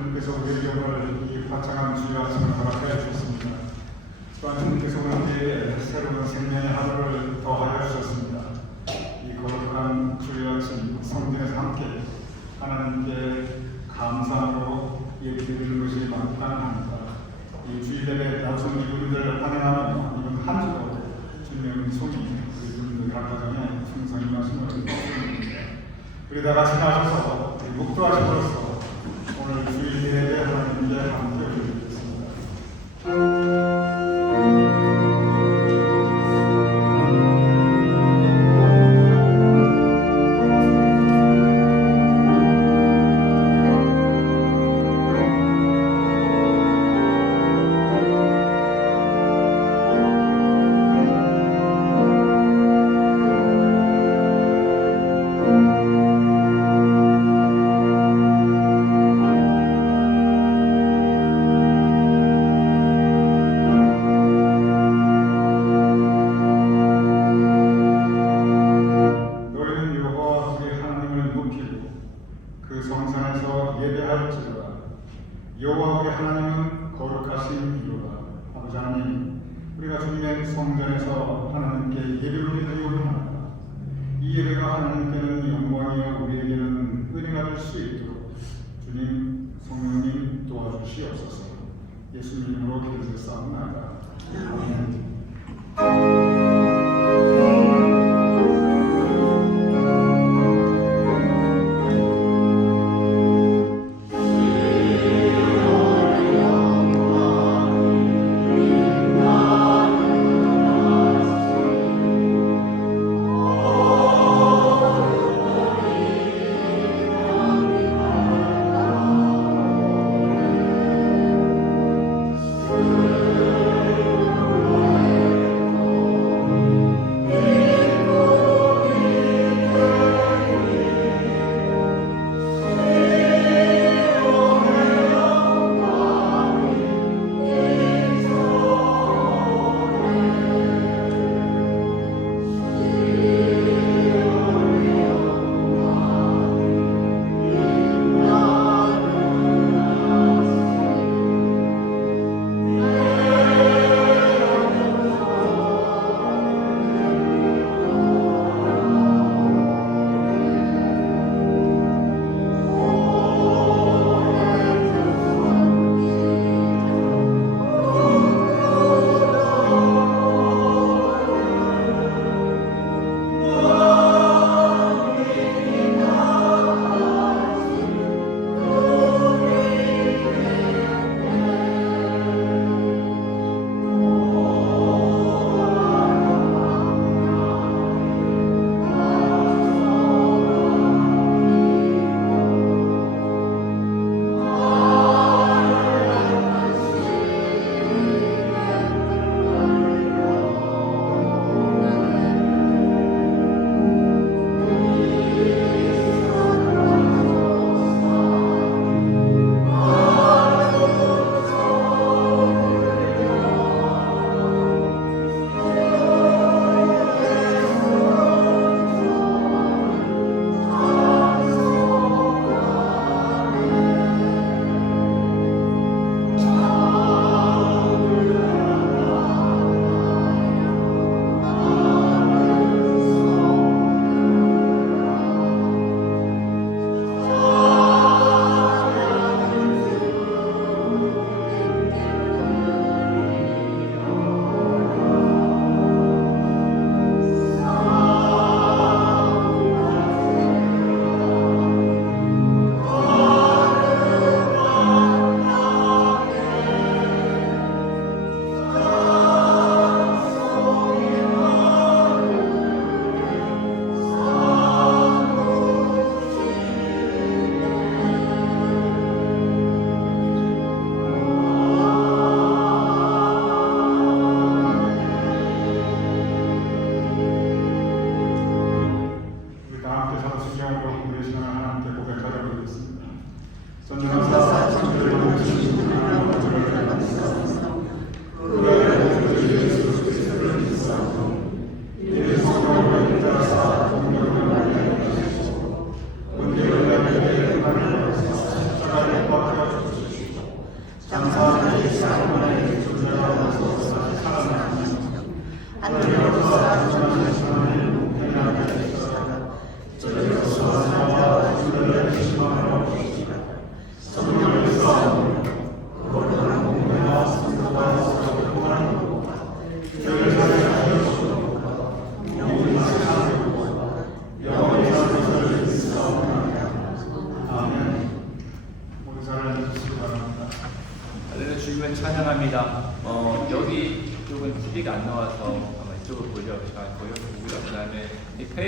주님께서 우리에게 오늘 이 화창한 주일 아침을 허락해 주셨습니다. 또한 주님께서 우리에게 새로운 생명의 하루를 더하여 주셨습니다. 이 거룩한 주일 아침 성전에서 함께 하나님께 감사함으로 예배드리는 것이 마땅합니다. 이 주일 예배 모든 이분들을 환영하며 이번 한 주도 주님의 은총이 우리 주님들 각 가정에 풍성히 임하심을 기도합니다. 우리 다 같이 나서서 묵도하심으로써 오늘 주일 예배 하나님께 함께 올리겠습니다. 그 성산에서 예배할지로다. 여호와 우리 하나님은 거룩하신 이로다. 아버지 하나님, 우리가 주님의 성전에서 하나님께 예배를 드리오나이다. 이 예배가 하나님께는 영광이요 우리에게는 은혜가 될 수 있도록 주님 성령님 도와주시옵소서. 예수님 이름으로 기도드렸사옵나이다. 아멘.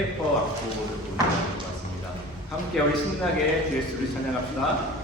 페이퍼 악보를 부르는 것 같습니다. 함께 우리 신나게 주 예수를 찬양합시다.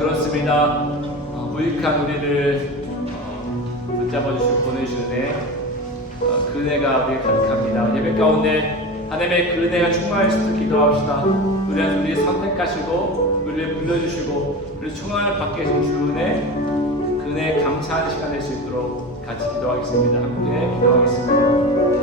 들었습니다. 무익한 우리를 붙잡아 주시고 보내주시는데 그 은혜가 우리에 가득합니다. 예배 가운데 하나님의 그 은혜가 충만할 수 있도록 기도합시다. 우리를 선택하시고 우리를 불러주시고 우리 충만을 받게 해주신 주 은혜, 그 은혜에 감사하는 시간 될 수 있도록 같이 기도하겠습니다. 함께 기도하겠습니다.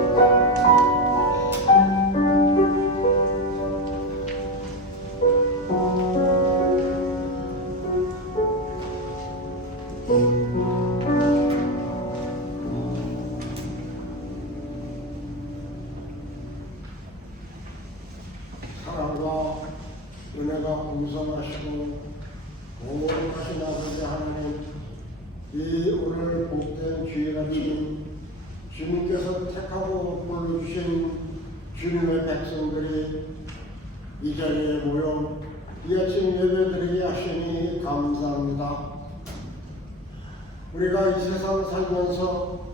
사랑과 은혜가 풍성하시고 오롯하신 아버지 하나님, 이 오늘 복된 주일 아침 주님께서 택하고 불러주신 주님의 백성들이 이 자리에 모여 이 아침 예배드리게 하시니 감사합니다. 우리가 이 세상 살면서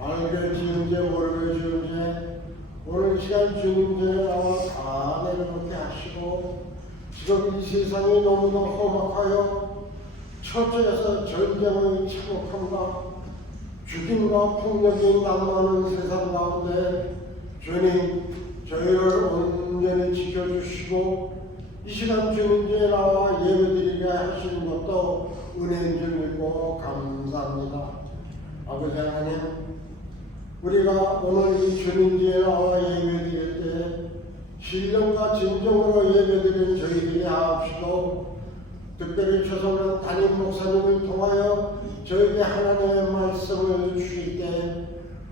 알게 지은 죄 모르게 지은 죄 오늘 시간 주님 전에 나와 다 내려놓게 하시고, 지금 이 세상이 너무도 험악하여 처처에서 전쟁의 참혹함과 죽임과 폭력이 난무하는 세상 가운데 주님 저희를 온전히 지켜주시고 이 시간 주님 전에 나와 예배드리게 하시는 것도 은혜인 줄 믿고 감사합니다. 아버지 하나님, 우리가 오늘 이 주님께 나와 예배드릴 때 신령과 진정으로 예배드리는 저희들이 하옵시고, 특별히 최선한 담임 목사님을 통하여 저에게 하나님의 말씀을 주실 때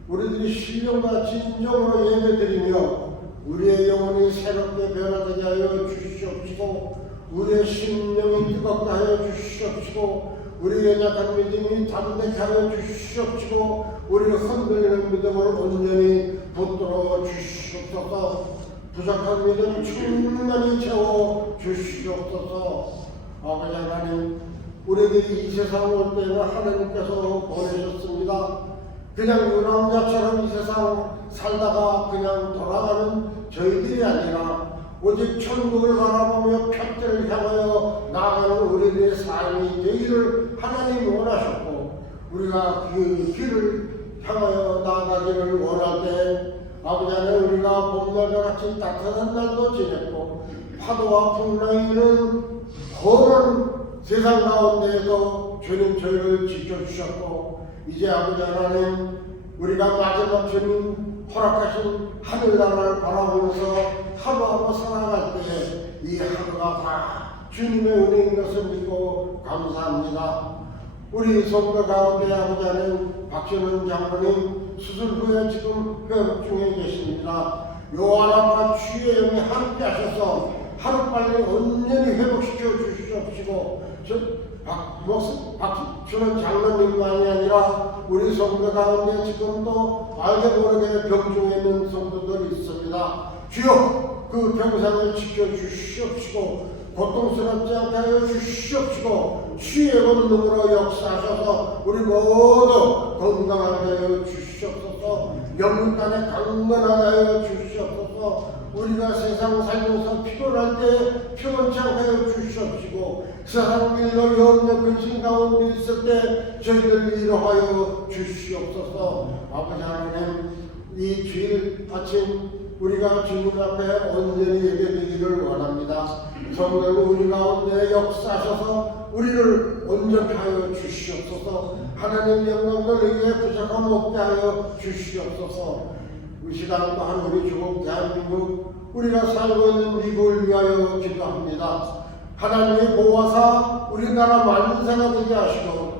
우리들이 신령과 진정으로 예배드리며 우리의 영혼이 새롭게 변화되게 하여 주시옵시고, 우리의 심령이 뜨겁게 하여 주시옵시고, 우리의 약한 믿음이 담대케 하여 주시옵시고, 우리를 흔들리는 믿음을 온전히 붙들어 주시옵소서. 부족한 믿음 충만히 채워 주시옵소서. 아버지 하나님, 우리들이 이 세상 올 때는 하나님께서 보내셨습니다. 그냥 유랑자처럼 이 세상 살다가 그냥 돌아가는 저희들이 아니라 오직 천국을 바라보며 편대를 향하여 나아가는 우리들의 삶이 되기를 하나님 원하셨고, 우리가 그 길을 향하여 나아가기를 원할 때 아버지 하나님, 우리가 봄날과 같이 따뜻한 날도 지냈고 파도와 풍랑이는 험한 세상 가운데에서 주님 저희를 지켜주셨고, 이제 아버지 하나님, 우리가 마지막 주님 허락하신 하늘나라를 바라보면서 하루하루 살아갈 때에 이 하루가 다 주님의 은혜인 것을 믿고 감사합니다. 우리 성도 가운데 아버지 하나님, 박신은 장로님 수술 후에 지금 회복 중에 계십니다. 요한과 주의 영이 함께 하셔서 하루빨리 온전히 회복시켜 주시옵시고, 박신은 장로님만이 아니라 우리 성도 가운데 지금도 알게 모르게 병 중에 있는 성도들이 있습니다. 주여, 그 병상을 지켜주시옵시고 고통스럽지 않게 하여 주시옵시고 주의 권능으로 역사하셔서 우리 모두 건강하게 하여 주시옵소서. 영육간에 강건하게 하여 주시옵소서. 우리가 세상 살면서 피곤할 때 피곤치 않게 하여 주시옵시고, 세상 일로 염려 근심 가운데 있을 때 저희들 위로하여 주시옵소서. 아버지 하나님, 이 주일 아침 우리가 주님 앞에 온전히 예배드리기를 원합니다. 성령 우리 가운데 역사하셔서 우리를 온전히 하여 주시옵소서. 하나님 영광을 위해 부족함 없게 하여 주시옵소서. 이 시간 또한 우리 주국 대한민국, 우리가 살고 있는 미국을 위하여 기도합니다. 하나님이 보호하사 우리나라 만세가 되게 하시고,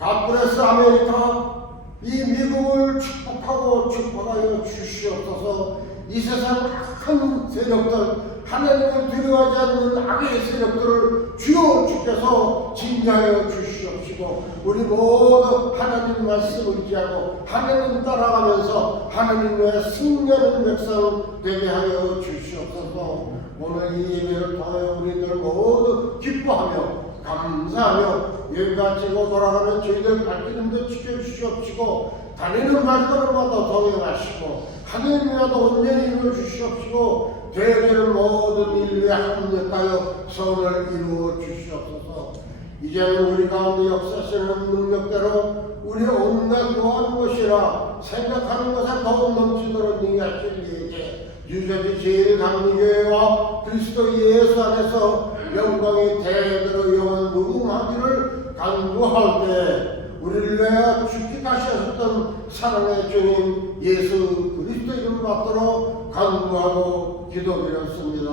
갓브레스 아메리카, 이 미국을 축복하고 축복하여 주시옵소서. 이 세상 악한 세력들, 하나님을 두려워하지 않는 악의 세력들을 주여 주께서 징계하여 주시옵시고, 우리 모두 하나님 말씀을 의지하고 하나님 따라가면서 하나님의 승리하는 백성 되게 하여 주시옵소서. 오늘 이 예배를 통하여 우리들 모두 기뻐하며 감사하며 예배가 지고 돌아가는 저희들 발길임도 지켜주시옵시고, 다니는 발걸음마다 동행하시고 하늘이라도 온전히 이루어 주시옵시고, 대대를 모든 인류에 합력하여 선을 이루어 주시옵소서. 이제는 우리 가운데 역사하시는 능력대로 우리 온갖 요한 것이라 생각하는 것에 더욱 넘치도록 능하실 이에게 유저지 제일 강리교회와 그리스도 예수 안에서 영광이 대대로 영원 무궁하기를 간구할 때 우리를 위하여 죽기까지 하셨던 사랑의 주님 예수 그리스도 이름 받도록 간구하고 기도드렸습니다.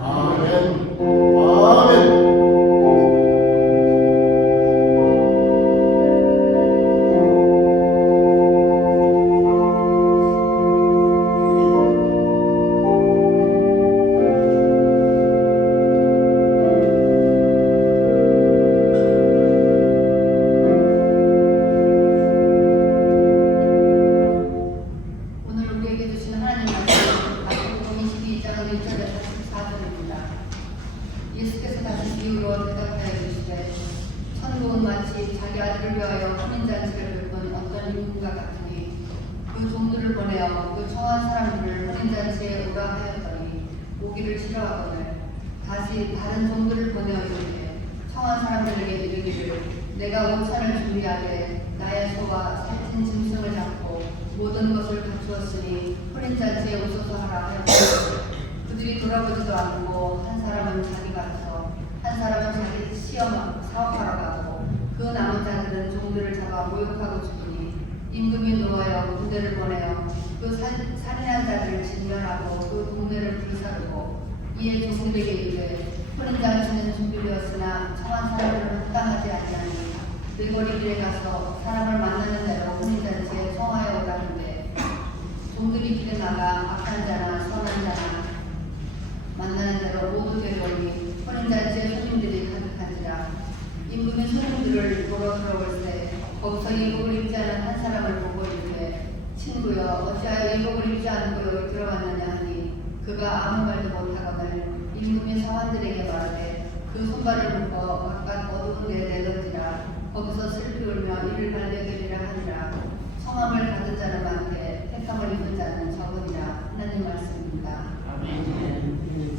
아멘. 아멘. 예수께서 다시 비유로 대답하여 이르시되 천국은 마치 자기 아들을 위하여 혼인잔치를 베푼 어떤 임금과 같으니 그 종들을 보내어 그 청한 사람들을 혼인잔치에 오라 하였더니 오기를 싫어하거늘 다시 다른 종들을 보내어 이르되 청한 사람들에게 이르기를 내가 오찬을 준비하되 나의 소와 살찐 짐승을 잡고 모든 것을 갖추었으니 혼인잔치에 오소서 하라 하였더니 그들이 돌아보지도 않고 한 사람은 자기 밭으로 한 사람은 자기 시험 사업하러 가고 그 남은 자들은 종들을 잡아 모욕하고 죽으니 임금이 노하여 군대를 보내어 그 살인한 자들을 진멸하고 그 동네를 불사르고 이에 종들에게 이르되 혼인잔치는 준비되었으나 청한 사람들은 합당하지 아니하니 늙거리 길에 가서 사람을 만나는 대로 혼인잔치에 청하여 오라는데 종들이 길에 나가 악한 자나 선한 자나 만나는 대로 모두 데려오니 혼인잔치에 손님들이 가득한지라 임금이 손님들을 보러 들어올 때 거기서 예복을 입지 않은 한 사람을 보고 이르되 친구여 어찌하여 예복을 입지 않고 여기 들어갔느냐 하니 그가 아무 말도 못하거늘 임금이 서원들에게 말하되 그 손발을 묶어 바깥 어두운 데에 내던지라 거기서 슬피 울며 이를 말려드리라 하니라. 성함을 받은 자는 많되 택함을 입은 자는 적으니라. 하나님 말씀입니다. 아멘.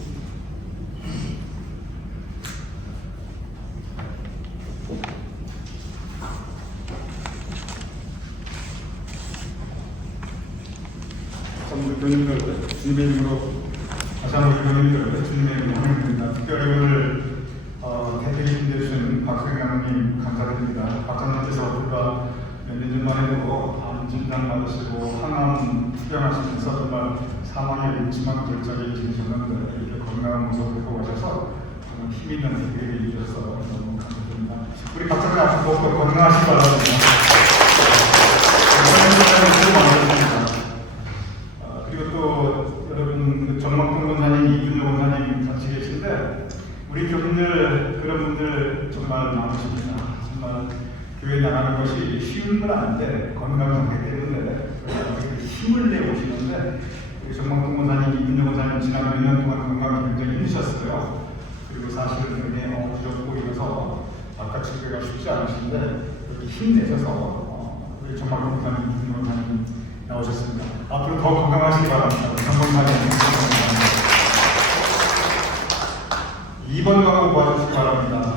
성도 교님들, 주님의 이름으로 아사노 교님들, 주님의 이름으로 환영드립니다. 특별히 오늘 대표에 힘내주신 박수경 장로님 감사드립니다. 박 장로님께서 우리가 몇 년 전만 해도 암 진단 받으시고 항암 투병하시면서 정말 사망의 음침한 결정에 지내셨는데 이렇게 건강한 모습을 보고 가셔서 정말 힘 있는 대표를 이루셔서 너무 감사드립니다. 우리 박 장로님 앞으로 더 건강하시기 바랍니다. 그리고 또 여러분 정막동 권사님, 이준호 권사님 같이 계신데 우리 교인들 그런 분들 정말 많으십니다. 정말 교회 나가는 것이 쉬운 건 아닌데 건강하기 때문에 힘을 내 오시는데 우리 정막동 권사님, 이준호 권사님 지난 몇 년 동안 건강이 굉장히 힘드셨어요. 그리고 사실은 굉장히 어지럽고 이래서 아까 집회가 쉽지 않으신데 이렇게 힘내셔서 우리 정막동 권사님, 이준호 권사님 나오셨습니다. 앞으로 더 건강하시기 바랍니다. 건강하게 2번 광고 봐주시기 바랍니다.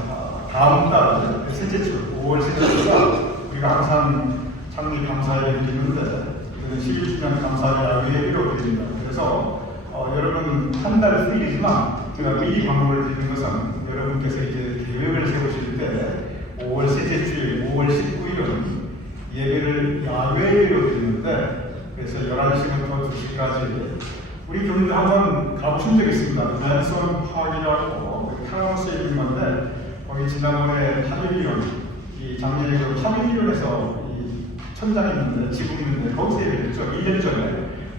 다음 달 셋째 주 5월 셋째 주가 우리가 항상 창립 감사회를 드리는데 이거는 11주년 감사회 예비로 드립니다. 그래서 여러분 한 달 후이지만 제가 미리 광고를 드리는 것은 여러분께서 이제 계획을 세우실 때 5월 셋째 주에 5월 19일은 예배를 야외로 드리는데 그래서 11시부터 2시까지 우리 교인들 한번 가보신 적 있습니다. 맨슨 파악이라고 카운스에 있는 건데 거기 지난번에 파빌리온 이 작년에 그 파빌리온에서 이 천장이 있는데 지붕이 있는데 거기서 예배했죠.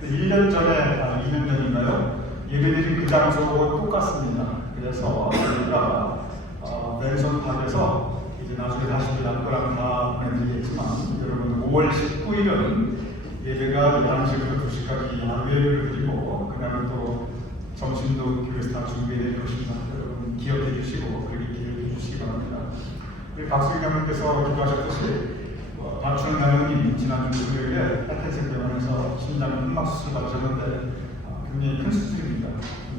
1년 전에 2년 전인가요? 예배드린 그 장소하고 똑같습니다. 그래서 저희가 맨슨 파악에서 이제 나중에 다시 남거랑 다 보내드리겠지만 여러분 5월 19일은 예배가 11시부터 2시까지 야외를 드리고 그 다음에 또 점심도 교회에서 다 준비해 주십니다. 여러분 기억해 주시고 그렇게 기억해 주시기 바랍니다. 우리 박수기 감독께서 기도하셨듯이 박춘 감독님 지난주 금요일에 해태생 병원에서 심장 흑막 수술 받으셨는데 굉장히 큰 수술입니다.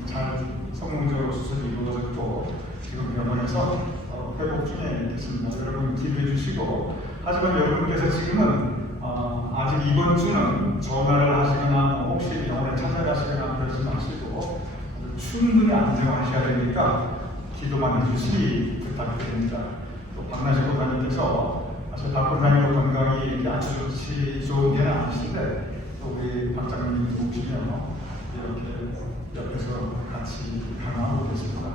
잘 성공적으로 수술이 이루어졌고 지금 병원에서 회복 중에 있습니다. 여러분 기도해 주시고, 하지만 여러분께서 지금은 아직 이번 주는 전화를 하시거나 혹시 병원에 찾아가시거나 그러지 마시고 충분히 안정하셔야 되니까 기도만 해주시기 부탁드립니다. 또 박나시 목사님께서 사실 박 목사님 건강이 아주 좋은 데는 아니신데 또 우리 박장님이 오시며 이렇게 옆에서 같이 강화하고 계십니다.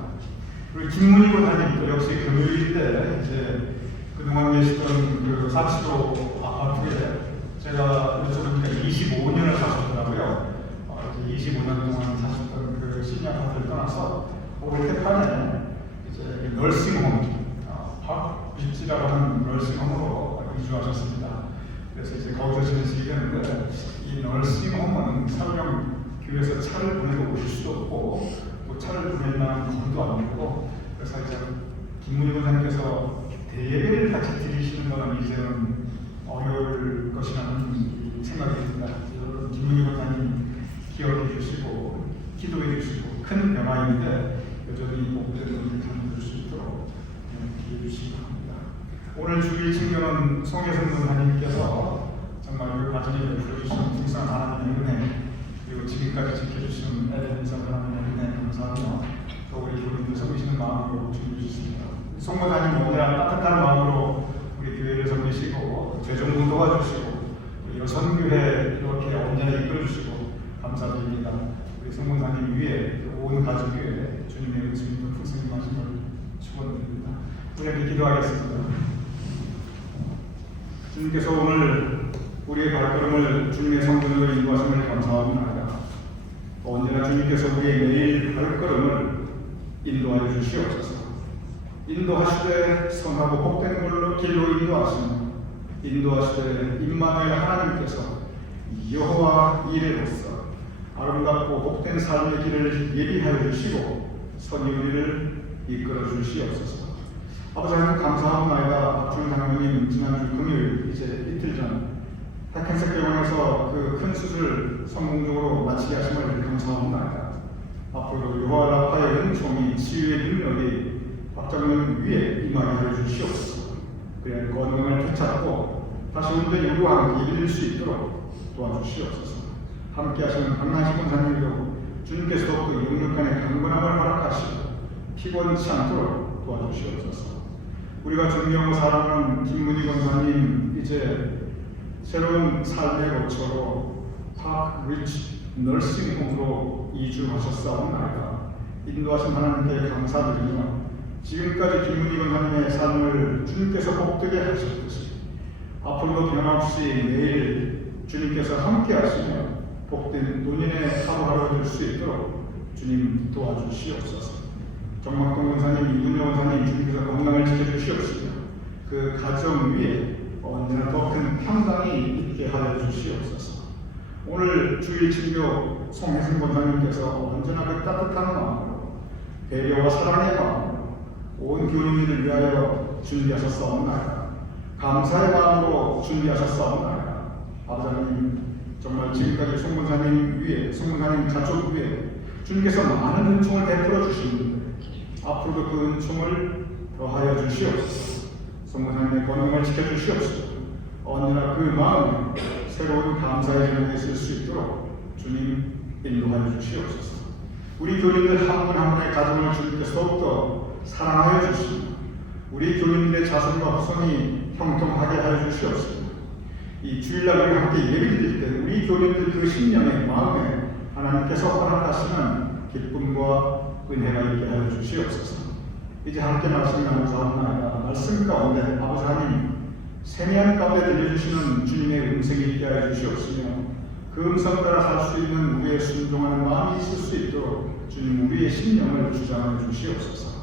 우리 김문희 목사님도 역시 금요일 때 이제 그동안 계시던 그 사치도 아파트에 제가 여쭤보니까 25년을 사셨더라고요. 25년 동안 사셨던 그 시니어 아파트를 떠나서 올해 태판에 이제 널싱홈, 박위치라고 하는 널싱홈으로 이주하셨습니다. 그래서 이제 거기서 지내시겠는데 이 널싱홈은 설령 교회에서 차를 보내고 오실 수도 없고 또 차를 보낼 만한 건도 아니고, 그래서 이제 김문희 권사님께서 대예배를 같이 드리시는 거는 이제는 어려울 것이라는 생각이 듭니다. 여러분 김문희 권사님 기억해 주시고 기도해 주시고 큰 변화인데 여전히 복된 분들 잠들 수 있도록 기도해 주시기 바랍니다. 오늘 주일 친경은 송혜선 권사님께서 정말 그 가정에 베풀어 주신 풍성한 하나님의 은혜, 그리고 지금까지 지켜주시는 에덴에서 하나님의 은혜 감사하며 또 우리 교인들 섬기시는 마음으로 준비해 주십니다. 송 권사님 오늘은 따뜻한 마음으로 우리 교회를 섬기시고 재정도 도와주시고 우리 선교회 이렇게 언제나 이끌어주시고 감사드립니다. 우리 송 권사님 위에 온 가족 위에 주님의 은총이 풍성히 마심을 축원드립니다. 우리 함께 기도하겠습니다. 주님께서 오늘 우리의 발걸음을 주님의 성전으로 인도하심을 감사합니다. 언제나 주님께서 우리의 매일 발걸음을 인도하여 주시옵소서. 인도하시되 선하고 복된 길로 인도하시되 임마누엘 하나님께서 여호와 이레로서 아름답고 복된 삶의 길을 예비하여 주시고 선이 우리를 이끌어 주시옵소서. 아버지 하나님 감사합니다. 박준일 장로님 지난주 금요일 이제 이틀 전 백현색 병원에서 그 큰 수술을 성공적으로 마치게 하심을 감사합니다. 앞으로도 여호와 라파의 은총이 치유의 능력이 박장로님 위에 임하게 하여 주시옵소서. 그의 건강을 되찾고 다시 온전히 우리와 함께 이길 수 있도록 도와주시옵소서. 함께 하시는 박나시 권사님도 주님께서 더욱더 영육간의 강건함을 허락하시고 피곤치 않도록 도와주시옵소서. 우리가 존경하고 사랑하는 김문희 권사님 이제 새로운 삶의 거처로 팍 리치 널싱홈으로 이주하셨사옵나이다. 인도하신 하나님께 감사드리며 지금까지 김문희 권사님의 삶을 주님께서 복되게 하셨듯이 앞으로도 변함없이 매일 주님께서 함께 하시며 복된 논인의 하루하루가 될 수 있도록 주님 도와주시옵소서. 정막동 권사님, 이문여 권사님 주님께서 건강을 지켜주시옵시며 그 가정 위에 언제나 더 큰 평강이 있게 하여 주시옵소서. 오늘 주일 친교 송혜승 권사님께서 언제나 그 따뜻한 마음으로 배려와 사랑의 마음으로 온 교인들을 위하여 준비하셨사옵나이다. 감사의 마음으로 준비하셨사옵나이다. 아버지 하나님 정말 지금까지 송 권사님 위에 송 권사님 가족 위에 주님께서 많은 은총을 베풀어 주시는데 앞으로도 그 은총을 더하여 주시옵소서. 송 권사님의 건강을 지켜주시옵소서. 언제나 그 마음에 새로운 감사의 저녁이 있을 수 있도록 주님 인도하여 주시옵소서. 우리 교인들 한 분 한 분의 가정을 주님께서 더욱더 사랑하여 주시고 우리 교인들의 자손과 후손이 형통하게 하여 주시옵소서. 이 주일날 우리 함께 예배드릴 때 우리 교인들 그 심령의 마음에 하나님께서 허락하시는 기쁨과 은혜가 있게 하여 주시옵소서. 이제 함께 말씀 나누사옵나이다. 말씀 가운데 아버지 하나님 세미한 가운데 들려주시는 주님의 음성이 있게 하여 주시옵시며 그 음성 따라 살 수 있는 우리의 순종하는 마음이 있을 수 있도록 주님 우리의 심령을 주장하여 주시옵소서.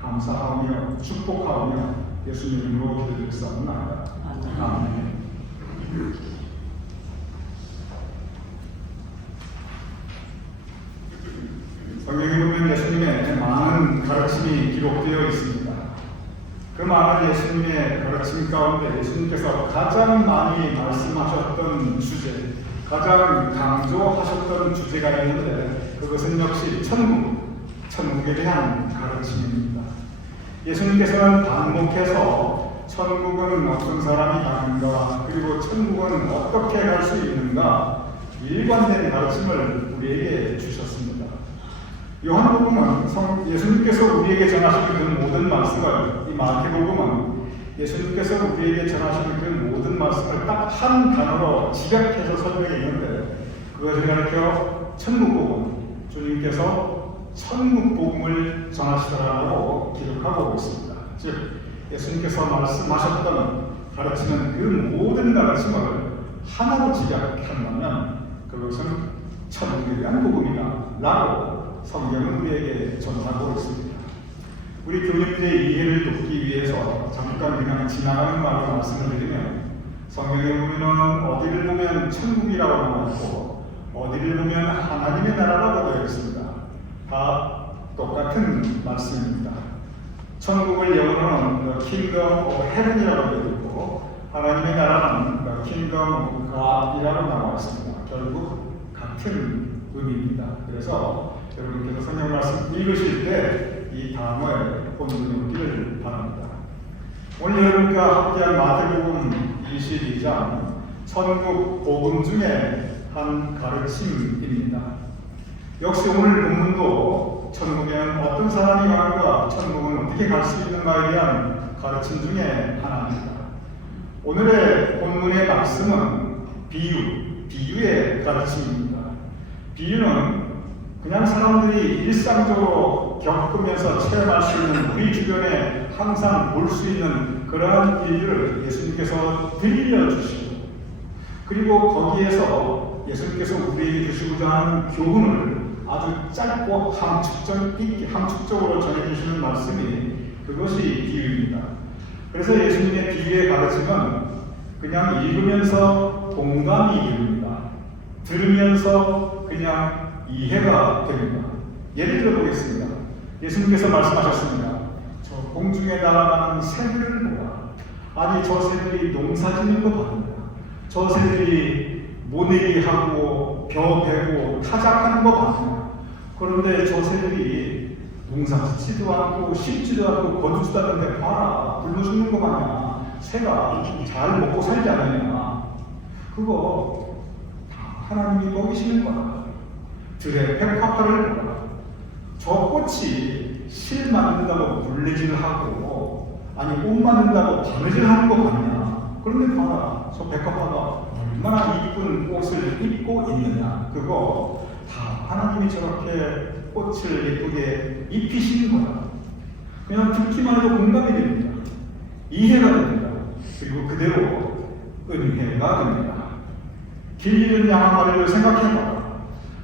감사하며 축복하며 예수님 이름으로 기도드렸사옵나이다. 아멘. 성경에 보면 예수님의 많은 가르침이 기록되어 있습니다. 그 많은 예수님의 가르침 가운데 예수님께서 가장 많이 말씀하셨던 주제, 가장 강조하셨던 주제가 있는데 그것은 역시 천국에 대한 가르침입니다. 예수님께서는 반복해서 천국은 어떤 사람이 가는가, 그리고 천국은 어떻게 갈 수 있는가, 일관된 가르침을 우리에게 주셨습니다. 요한복음은 예수님께서 우리에게 전하신 그 모든 말씀을, 이 마태복음은 예수님께서 우리에게 전하신 그 모든 말씀을 딱 한 단어로 집약해서 설명해 있는데, 그것을 가리켜 천국복음, 주님께서 천국복음을 전하시더라고 기록하고 있습니다. 즉 예수님께서 말씀하셨던 가르치는 그 모든 가르침을 하나로 집약한다면 그것은 천국에 대한 복음이다 라고 성경은 우리에게 전하고 있습니다. 우리 교육자의 이해를 돕기 위해서 잠깐 그냥 지나가는 말로 말씀을 드리면, 성경에 보면 어디를 보면 천국이라고 나와 있고 어디를 보면 하나님의 나라라고 되어 있습니다. 다 똑같은 말씀입니다. 천국을 영어로는 The Kingdom of Heaven이라고 되어 있고 하나님의 나라는 The Kingdom of God이라고 나와 있습니다. 결국 같은 의미입니다. 그래서 여러분께서 성경 말씀 읽으실 때 이 단어에 본문이 오기를 바랍니다. 오늘 여러분과 함께한 마태복음 22장 천국 복음 중에 한 가르침입니다. 역시 오늘 본문도 천국에는 어떤 사람이 가는가, 천국은 어떻게 갈 수 있는가에 대한 가르침 중에 하나입니다. 오늘의 본문의 말씀은 비유의 가르침입니다. 비유는 그냥 사람들이 일상적으로 겪으면서 체험할 수 있는, 우리 주변에 항상 볼 수 있는 그러한 일들을 예수님께서 들려주시고, 그리고 거기에서 예수님께서 우리에게 주시고자 하는 교훈을 아주 짧고 함축적으로 전해주시는 말씀이, 그것이 비유입니다. 그래서 예수님의 비유의 가르침은 그냥 읽으면서 공감이 이릅니다. 들으면서 그냥 이해가 됩니다. 예를 들어 보겠습니다. 예수님께서 말씀하셨습니다. 저 공중에 날아가는 새들을 보아. 아니 저 새들이 농사 짓는 거 봐라. 저 새들이 모내기 하고 벼 베고 타작하는 거 봐라. 그런데 저 새들이 농사 짓지도 않고 심지도 않고 거두지도 않는데 봐라. 굶어 죽는 거 마냥 새가 잘 먹고 살지 않느냐. 그거 다 하나님이 먹이시는 거라. 들의 백화파를 보라. 저 꽃이 실 만든다고 물레질을 하고, 아니 옷 만든다고 바느질 하는 거 같냐. 그런데 봐라, 저 백화파가 얼마나 이쁜 옷을 입고 있느냐. 그거 다 하나님이 저렇게 꽃을 예쁘게 입히시는 거야. 그냥 듣기만 해도 공감이 됩니다. 이해가 됩니다. 그리고 그대로 은혜가 됩니다. 길 잃은 양 한 마리를 생각해봐라.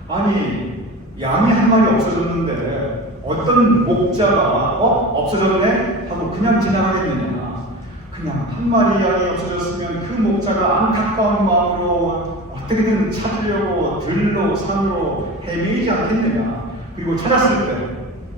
아니 양이 한 마리 없어졌는데 어떤 목자가 없어졌네? 하고 그냥 지나가겠느냐. 그냥 한 마리 양이 없어졌으면 그 목자가 안타까운 마음으로 어떻게든 찾으려고 들로 산으로 헤매이지 않겠느냐. 그리고 찾았을 때,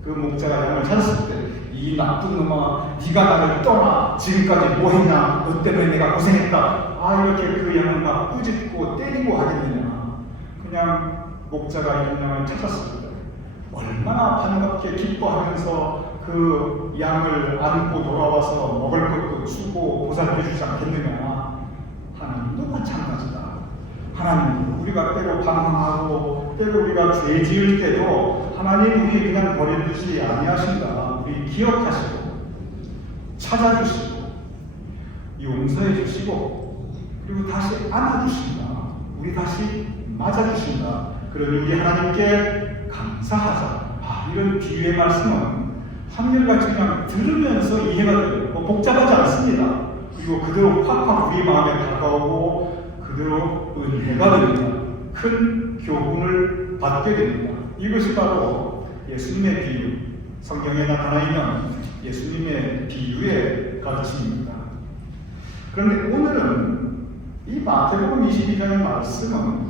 그 목자가 양을 찾았을 때, 이 나쁜 놈아, 네가 나를 떠나. 지금까지 뭐 했냐? 너 때문에 내가 고생했다. 이렇게 그 양을 막 꾸짖고 때리고 하겠느냐. 그냥 목자가 이 양을 찾았을 때 얼마나 반갑게 기뻐하면서 그 양을 안고 돌아와서 먹을 것도 주고 보살펴주지 않겠느냐. 하나님도 마찬가지다. 하나님, 우리가 때로 방황하고 때로 우리가 죄 지을 때도 하나님 우리 그냥 버려두지 아니하신다. 우리 기억하시고 찾아주시고 용서해 주시고 그리고 다시 안아주신다. 우리 다시 맞아주신다. 그러니 우리 하나님께 감사하자. 이런 비유의 말씀은 한결같이 그냥 들으면서 이해가 돼요. 복잡하지 않습니다. 그리고 그대로 팍팍 우리 마음에 다가오고 그대로 은혜가 됩니다. 큰 교훈을 받게 됩니다. 이것이 바로 예수님의 비유, 성경에 나타나 있는 예수님의 비유의 가르침입니다. 그런데 오늘은 이 마태복음 22장의 말씀은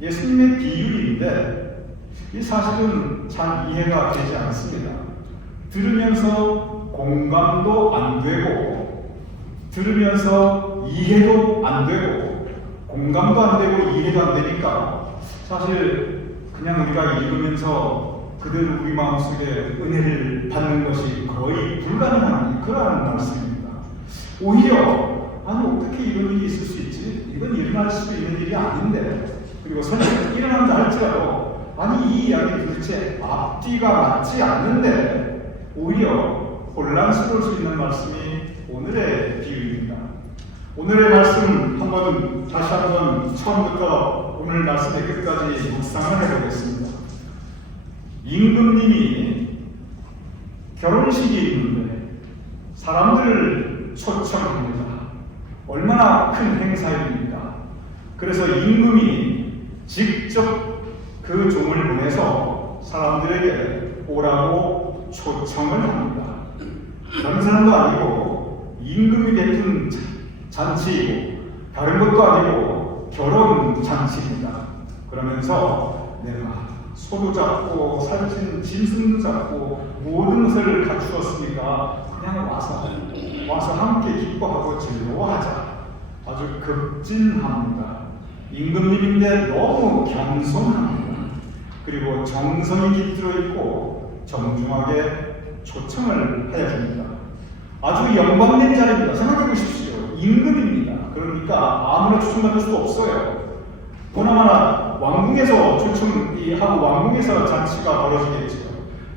예수님의 비유인데 이 사실은 잘 이해가 되지 않습니다. 들으면서 공감도 안 되고 들으면서 이해도 안 되고 공감도 안 되고 이해도 안 되니까 사실 그냥 우리가 읽으면서 그들 우리 마음속에 은혜를 받는 것이 거의 불가능한 그러한 말씀입니다. 오히려 아니 어떻게 이런 일이 있을 수 있지? 이건 일어날 수도 있는 일이 아닌데, 그리고 설령 일어난다 할지라도 아니 이 이야기 도대체 앞뒤가 맞지 않는데 오히려 혼란스러울 수 있는 말씀이 오늘의 비유입니다. 오늘의 말씀 다시 한번 처음부터 오늘 말씀의 끝까지 묵상을 해보겠습니다. 임금님이 결혼식이 있는데 사람들을 초청합니다. 얼마나 큰 행사입니까? 그래서 임금이 직접 그 종을 보내서 사람들에게 오라고 초청을 합니다. 다른 사람도 아니고 임금이 베푼 잔치이고 다른 것도 아니고 결혼 잔치입니다. 그러면서 내가 소도 잡고 살찐 짐승도 잡고 모든 것을 갖추었으니까 그냥 와서 함께 기뻐하고 즐거워하자. 아주 급진합니다. 임금님인데 너무 겸손합니다. 그리고 정성이 깃들어 있고 정중하게 초청을 해줍니다. 아주 영광된 자리입니다. 생각해 보십시오. 임금입니다. 그러니까 아무나 초청받을 수 없어요. 보나마나 왕궁에서 초청하고 왕궁에서 잔치가 벌어지겠죠.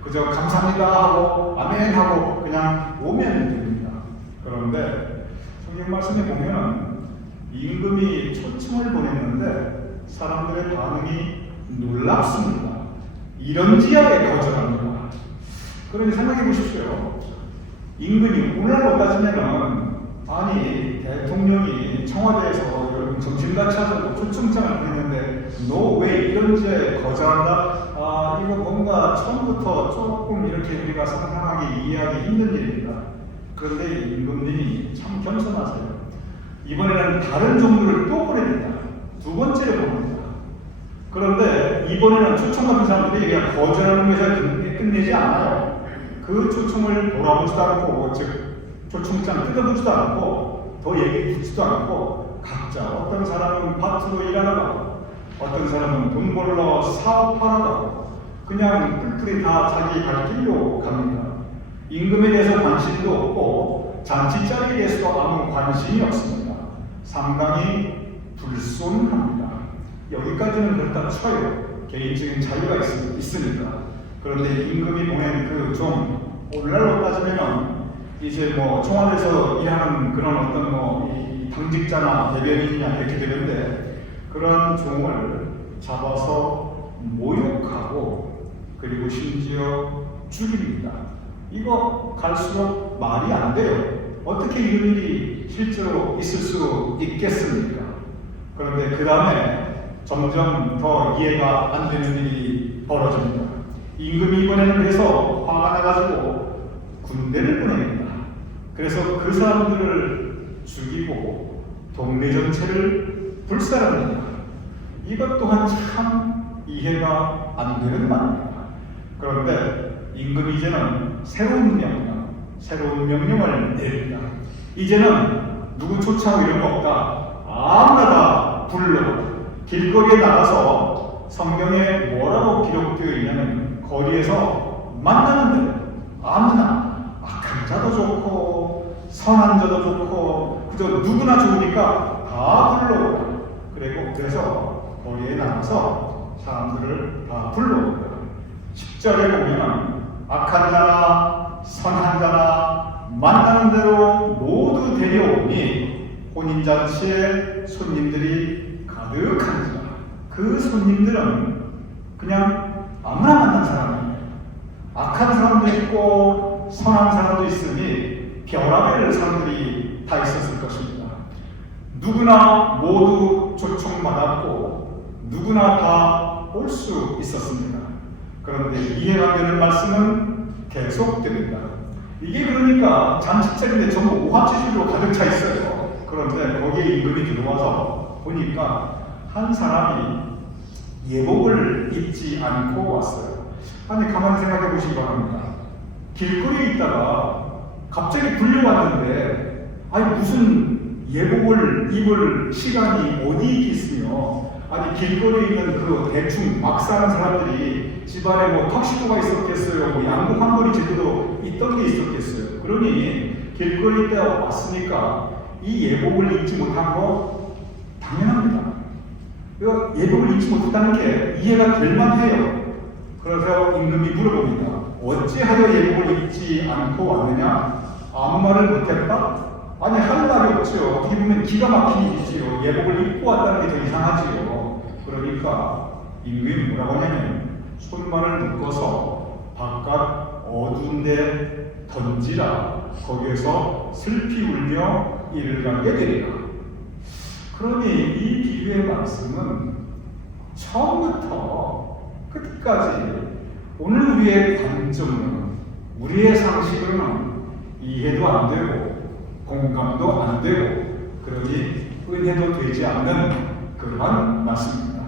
그저 감사합니다 하고 아멘 하고 그냥 오면 됩니다. 그런데 성경 말씀에 보면 임금이 초청을 보냈는데 사람들의 반응이 놀랍습니다. 이런지야에 거절합니다. 그러니 생각해 보십시오. 임금이 오늘날로 따지면 아니 대통령이 청와대에서 여러분 점심같이 하자고 초청장을 보냈는데 너 왜 이런지에 거절한다? 아 이거 뭔가 처음부터 조금 이렇게 우리가 상상하기 이해하기 힘든 일입니다. 그런데 임금님이 참 겸손하세요. 이번에는 다른 종들을 또 보냅니다. 두 번째로 보냅니다. 그런데 이번에는 초청받은 사람들이 그냥 거절하는 것에서 끝내지 않아요. 그 초청을 돌아보지도 않고 즉 초청장 뜯어보지도 않고 더 얘기 듣지도 않고 각자 어떤 사람은 밭으로 일하러 가고 어떤 사람은 돈 벌러 사업하러 가고 그냥 뿔뿔이 다 자기 갈 길로 갑니다. 임금에 대해서 관심도 없고 잔치자리에 대해서도 아무 관심이 없습니다. 상당히 불손합니다. 여기까지는 그렇다 쳐요. 개인적인 자유가 있으니까. 그런데 임금이 보낸 그 종 오늘날로 따지면 이제 뭐 청와대에서 일하는 그런 어떤 이 당직자나 대변인이냐 이렇게 되는데 그런 종을 잡아서 모욕하고 그리고 심지어 죽입니다. 이거 갈수록 말이 안 돼요. 어떻게 이런 일이 실제로 있을 수 있겠습니까? 그런데 그 다음에 점점 더 이해가 안 되는 일이 벌어집니다. 임금이 이번에는 그래서 화가 나가지고 군대를 보냅니다. 그래서 그 사람들을 죽이고 동네 전체를 불살합니다. 이것 또한 참 이해가 안 되는 말입니다. 그런데 임금이 이제는 새로운 명령을 내립니다. 이제는 누구 초청하고 이런 거 없다. 아무나 다 불러. 길거리에 나가서 성경에 뭐라고 기록되어 있냐면 거리에서 만나는 대로 아무나 악한 자도 좋고 선한 자도 좋고 그저 누구나 좋으니까 다 불러오라. 그래서 거리에 나가서 사람들을 다 불러옵니다. 10절에 보면 악한 자나 선한 자나 만나는 대로 모두 데려오니 혼인잔치에 손님들이 가득한지라. 그 손님들은 그냥 아무나 만난 사람이에요. 악한 사람도 있고 선한 사람도 있으니 별하별 사람들이 다 있었을 것입니다. 누구나 모두 초청받았고 누구나 다 올 수 있었습니다. 그런데 이해가 되는 말씀은 계속됩니다. 이게 그러니까 잔치자리인데 전부 오합지졸로 가득 차 있어요. 그런데 거기에 임금이 들어와서 보니까 한 사람이 예복을 입지 않고 왔어요. 아니 가만히 생각해 보시기 바랍니다. 길거리에 있다가 갑자기 불려왔는데 아니 무슨 예복을 입을 시간이 어디 있겠으며 아니 길거리에 있는 그 대충 막 사는 사람들이 집안에 뭐 턱시도가 있었겠어요, 뭐 양복 한 벌이 제대로 있던 게 있었겠어요. 그러니 길거리에 왔으니까 이 예복을 입지 못한 거 당연합니다. 이거 예복을 입지 못했다는 게 이해가 될 만해요. 그래서 임금이 물어봅니다. 어찌하여 예복을 입지 않고 왔느냐? 아무 말을 못했다? 아니 할 말이 없죠. 어떻게 보면 기가 막힌 일이지요. 예복을 입고 왔다는 게 더 이상하지요. 그러니까 임금이 뭐라고 하냐면 손발을 묶어서 바깥 어두운 데 던지라. 거기에서 슬피 울며 이를 가게 되리라. 그러니 이 비유의 말씀은 처음부터 끝까지 오늘 우리의 관점은, 우리의 상식으로는 이해도 안 되고 공감도 안 되고 그러니 은혜도 되지 않는 그러한 말씀입니다.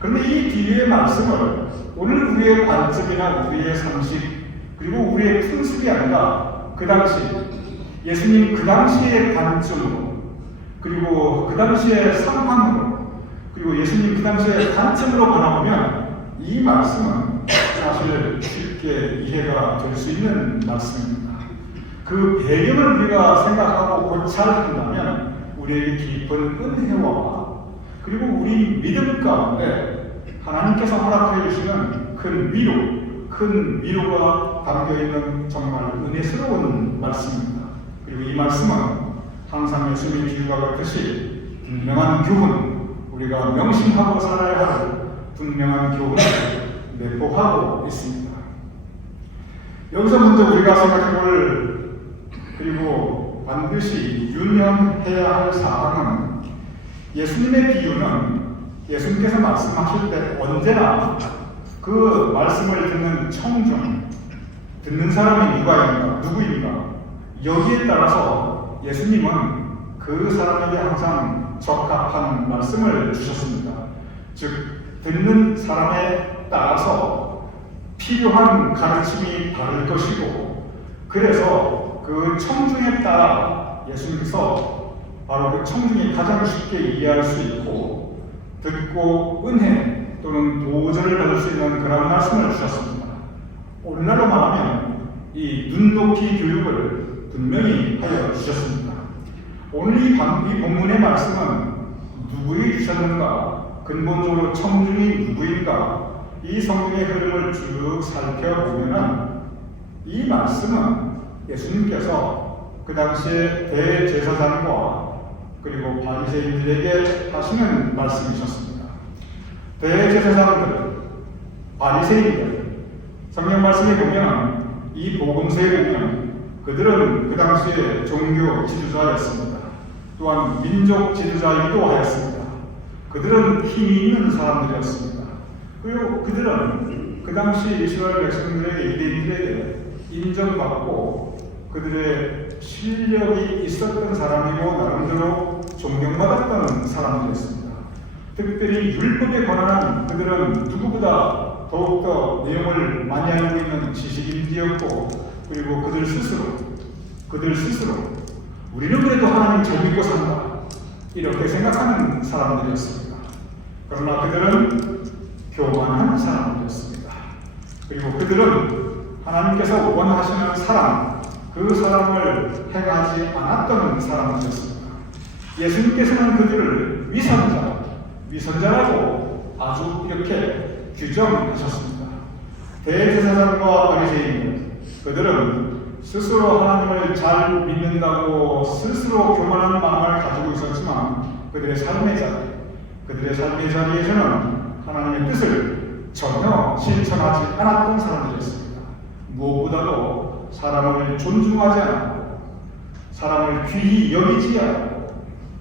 그런데 이 비유의 말씀을 오늘 우리의 관점이나 우리의 상식 그리고 우리의 풍습이 아니라 그 당시 예수님 그 당시의 관점으로 그리고 그 당시의 상황으로 그리고 예수님 그 당시의 관점으로 바라보면 이 말씀은 사실 쉽게 이해가 될 수 있는 말씀입니다. 그 배경을 우리가 생각하고 고찰한다면 우리에게 깊은 은혜와 그리고 우리 믿음 가운데 하나님께서 허락해 주시는 큰 위로가 담겨있는 정말 은혜스러운 말씀입니다. 그리고 이 말씀은 항상 예수님의 비유가 그렇듯이 분명한 교훈, 우리가 명심하고 살아야 할 분명한 교훈을 내포하고 있습니다. 여기서 먼저 우리가 생각해볼 그리고 반드시 유념해야 할 사항은 예수님의 비유는 예수님께서 말씀하실 때 언제나 그 말씀을 듣는 청중, 듣는 사람이 누구입니까? 여기에 따라서 예수님은 그 사람에게 항상 적합한 말씀을 주셨습니다. 즉, 듣는 사람에 따라서 필요한 가르침이 다를 것이고, 그래서 그 청중에 따라 예수님께서 바로 그 청중이 가장 쉽게 이해할 수 있고 듣고 은혜 또는 도전을 받을 수 있는 그런 말씀을 주셨습니다. 오늘날로 말하면 이 눈높이 교육을 분명히 하여 주셨습니다. 오늘 이 본문의 말씀은 누구에게 주셨는가? 근본적으로 청중이 누구인가? 이 성경의 흐름을 쭉 살펴보면 이 말씀은 예수님께서 그 당시에 대제사장과 그리고 바리새인들에게 하시는 말씀이셨습니다. 대제사장들, 바리새인들, 성경 말씀에 보면 이 복음서에 보면 그들은 그 당시에 종교 지도자였습니다. 또한 민족 지도자이기도 하였습니다. 그들은 힘이 있는 사람들이었습니다. 그리고 그들은 그 당시 이스라엘 백성들에게 유대인들에게 인정받고 그들의 실력이 있었던 사람이고 나름대로 존경받았던 사람들이었습니다. 특별히 율법에 관한 그들은 누구보다 더욱더 내용을 많이 알고 있는 지식인이었고 그리고 그들 스스로 우리는 그래도 하나님 잘 믿고 산다 이렇게 생각하는 사람들이었습니다. 그러나 그들은 교만한 사람들이었습니다. 그리고 그들은 하나님께서 원하시는 사람, 그 사람을 행하지 않았던 사람들이었습니다. 예수님께서는 그들을 위선자라고 아주 이렇게 규정하셨습니다. 대제사장과 바리새인 그들은 스스로 하나님을 잘 믿는다고 스스로 교만한 마음을 가지고 있었지만 그들의 삶의 자리에서는 하나님의 뜻을 전혀 실천하지 않았던 사람들이었습니다. 무엇보다도 사람을 존중하지 않았고 사람을 귀히 여기지 않았고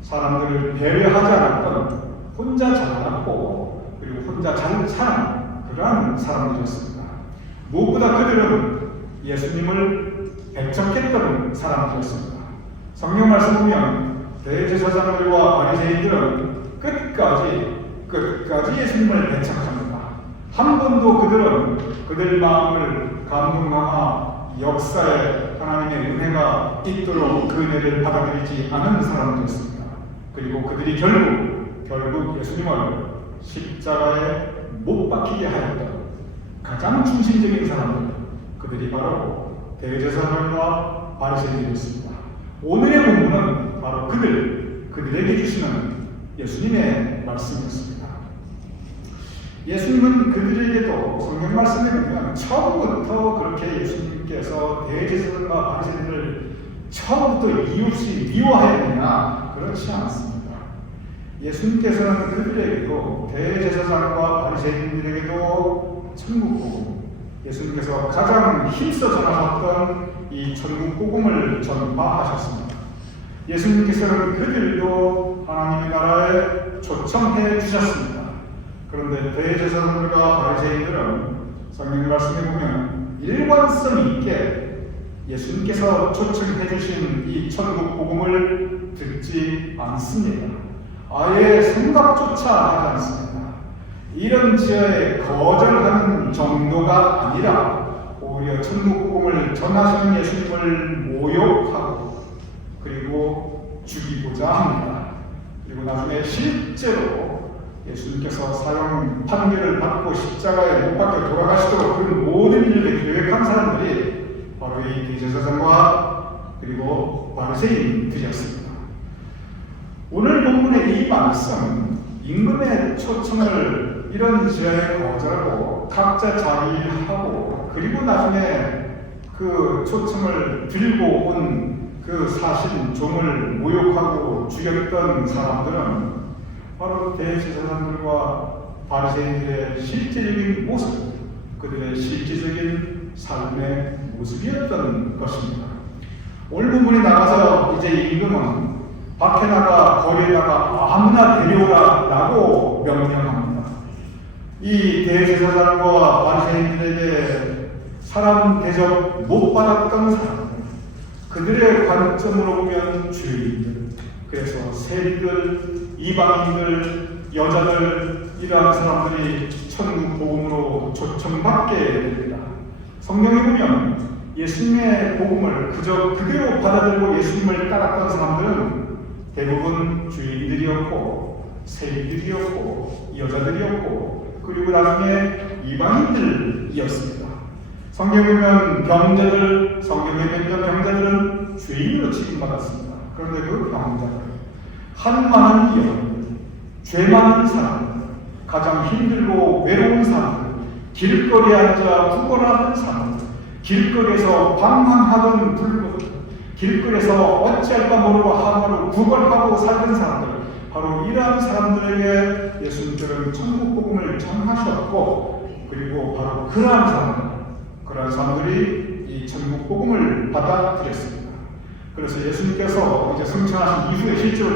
사람들을 배려하지 않았던 혼자 잘났고 그리고 혼자 잘 사는 그러한 사람들이었습니다. 무엇보다 그들은 예수님을 배척했던 사람들이었습니다. 성경 말씀 보면 대제사장들과 바리새인들은 끝까지 예수님을 배척합니다. 한 번도 그들은 그들 마음을 감동하나 역사에 하나님의 은혜가 있도록 그 은혜를 받아들이지 않은 사람들이었습니다. 그리고 그들이 결국 예수님을 십자가에 못 박히게 하였던 가장 중심적인 사람들, 그들이 바로 대제사장과 바리새인들이었습니다. 오늘의 본문은 바로 그들에게 주시는 예수님의 말씀이었습니다. 예수님은 그들에게도 성경 말씀에 보면 처음부터 그렇게 예수님께서 대제사장과 바리새인들을 처음부터 이유 없이 미워해야 되냐? 그렇지 않습니다. 예수님께서는 그들에게도 대제사장과 바리새인들에게도 천국 복음, 예수님께서 가장 힘써 전하셨던 이 천국 복음을 전파하셨습니다. 예수님께서는 그들도 하나님의 나라에 초청해 주셨습니다. 그런데 대제사장들과 바리새인들은 성경 말씀에 보면 일관성 있게 예수님께서 초청해 주신 이 천국 복음을 듣지 않습니다. 아예 생각조차 하지 않습니다. 이런 지하에 거절하는 정도가 아니라 오히려 천국 복음을 전하시는 예수님을 모욕하고 그리고 죽이고자 합니다. 그리고 나중에 실제로 예수님께서 사형 판결을 받고 십자가에 못 박혀 돌아가시도록 그 모든 일을 계획한 사람들이 바로 이 대제사장과 그리고 바리새인들이었습니다. 오늘 본문의 이 말씀은 임금의 초청을 이런 지하에 거절하고 각자 자기 일하고 그리고 나중에 그 초청을 들고 온 그 사신 종을 모욕하고 죽였던 사람들은 바로 대제사장들과 바리새인들의 실제적인 모습, 그들의 실제적인 삶의 모습이었던 것입니다. 오늘 본문에 나가서 이제 임금은 밖에 나가 거리에다가 아무나 데려오라 라고 명령합니다. 이 대제사장과 바리새인들에게 사람 대접 못 받았던 사람들, 그들의 관점으로 보면 주인들, 그래서 세리들, 이방인들, 여자들, 이러한 사람들이 천국 복음으로 초청받게 됩니다. 성경에 보면 예수님의 복음을 그저 그대로 받아들이고 예수님을 따랐던 사람들은 대부분 주인들이었고 세리들이었고 여자들이었고 그리고 나중에 이방인들이었습니다. 성경에 보면 병자들, 성경에 보면 병자들은 주인으로 취급받았습니다. 그런데 그 병자들, 한 많은 여인들, 죄 많은 사람들, 가장 힘들고 외로운 사람들, 길거리에 앉아 구걸하던 사람들, 길거리에서 방황하던 불법, 길거리에서 어찌할까 모르고 하루하루 구걸하고 살던 사람들, 바로 이러한 사람들에게 예수님께서는 천국 복음을 전하셨고 그리고 바로 그러한 사람들이 이 천국 복음을 받아들였습니다. 그래서 예수님께서 이제 승천하신 이후에 실제로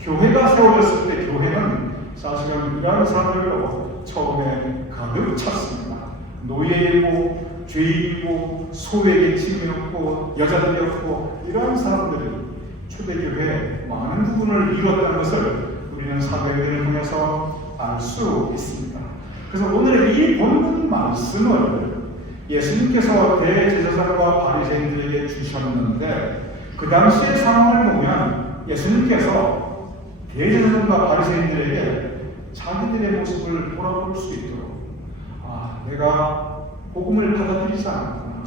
교회가 세워졌을 때 교회는 사실은 이러한 사람들로 처음에 가득 찼습니다. 노예이고 죄인이고 소외계층이었고 여자들이었고 이러한 사람들이 초대교회의 많은 부분을 이뤘다는 것을 우리는 사도행전을 통해서 알 수 있습니다. 그래서 오늘 이 본문 말씀을 예수님께서 대제사장과 바리새인들에게 주셨는데 그 당시의 상황을 보면 예수님께서 대제사장과 바리새인들에게 자기들의 모습을 돌아볼 수 있도록 내가 복음을 받아들이지 않았구나.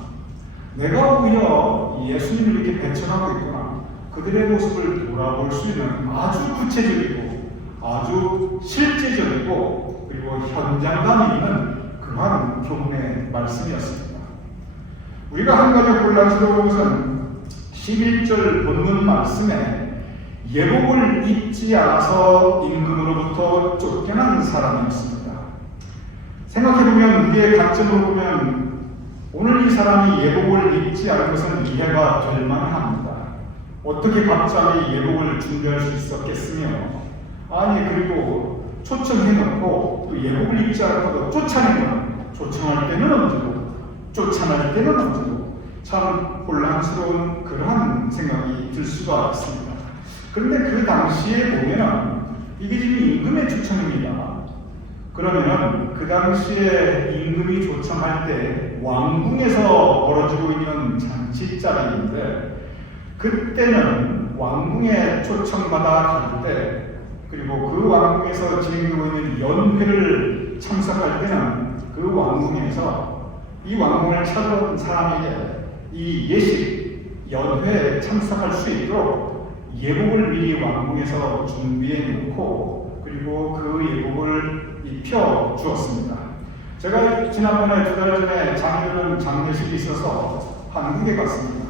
내가 오히려 예수님을 이렇게 배척하고 있구나. 그들의 모습을 돌아볼 수 있는 아주 구체적이고 아주 실제적이고 그리고 현장감이 있는 그러한 교훈의 말씀이었습니다. 우리가 한 가지 혼란스러운 것은 11절 본문 말씀에 예복을 입지 않아서 임금으로부터 쫓겨난 사람이었습니다. 생각해보면 우리의 관점으로 보면 오늘 이 사람이 예복을 입지 않은 것은 이해가 될 만합니다. 어떻게 갑자기 예복을 준비할 수 있었겠으며 그리고 초청해놓고 또 예복을 입지 않고도 쫓아내거나 초청할 때는 언제고 쫓아낼 때는 언제고 참 혼란스러운 그러한 생각이 들 수가 있습니다. 그런데 그 당시에 보면 이게 지금 임금의 초청입니다. 그러면 그 당시에 임금이 초청할 때 왕궁에서 벌어지고 있는 잔치자리인데 그때는 왕궁에 초청받아 갈 때 그리고 그 왕궁에서 진행되고 있는 연회를 참석할 때는 그 왕궁에서 이 왕궁을 찾아온 사람에게 이 예식 연회에 참석할 수 있도록 예복을 미리 왕궁에서 준비해 놓고 그리고 그 예복을 입혀 주었습니다. 제가 지난번에 2달 전에 장려는 장례식이 있어서 한국에 갔습니다.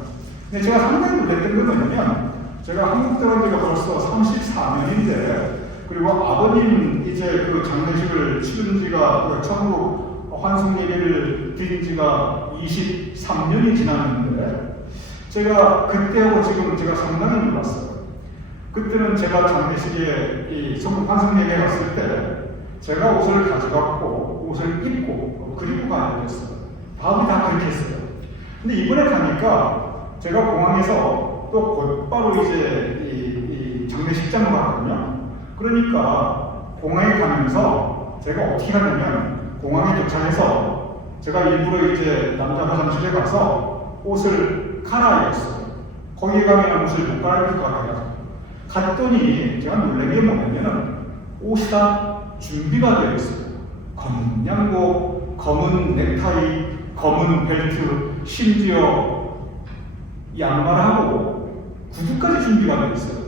근데 제가 상당히 놀랬던 건 뭐냐면 제가 한국 들어온 지가 벌써 34년인데 그리고 아버님 이제 그 장례식을 치른 지가 처음으로 환송 예배를 드린 지가 23년이 지났는데 제가 그때하고 지금 제가 상당히 놀랐어요. 그때는 제가 장례식에 이 성국 환송 예배에 갔을 때 제가 옷을 가져갔고 옷을 입고 그리고 가야 됐어요. 다음이 다 그렇게 했어요. 근데 이번에 가니까 제가 공항에서 또 곧바로 이제 이 장례식장으로 갔거든요. 그러니까 공항에 가면서 제가 어떻게 하냐면 공항에 도착해서 제가 일부러 이제 남자 화장실에 가서 옷을 갈아입었어요. 거기에 가면 옷을 못 갈아입을 것 같아요. 갔더니 제가 놀란 게 뭐냐면 옷이 다 준비가 되어 있어요. 검은 양복, 검은 넥타이, 검은 벨트, 심지어 양말하고 구두까지 준비가 되어 있어요.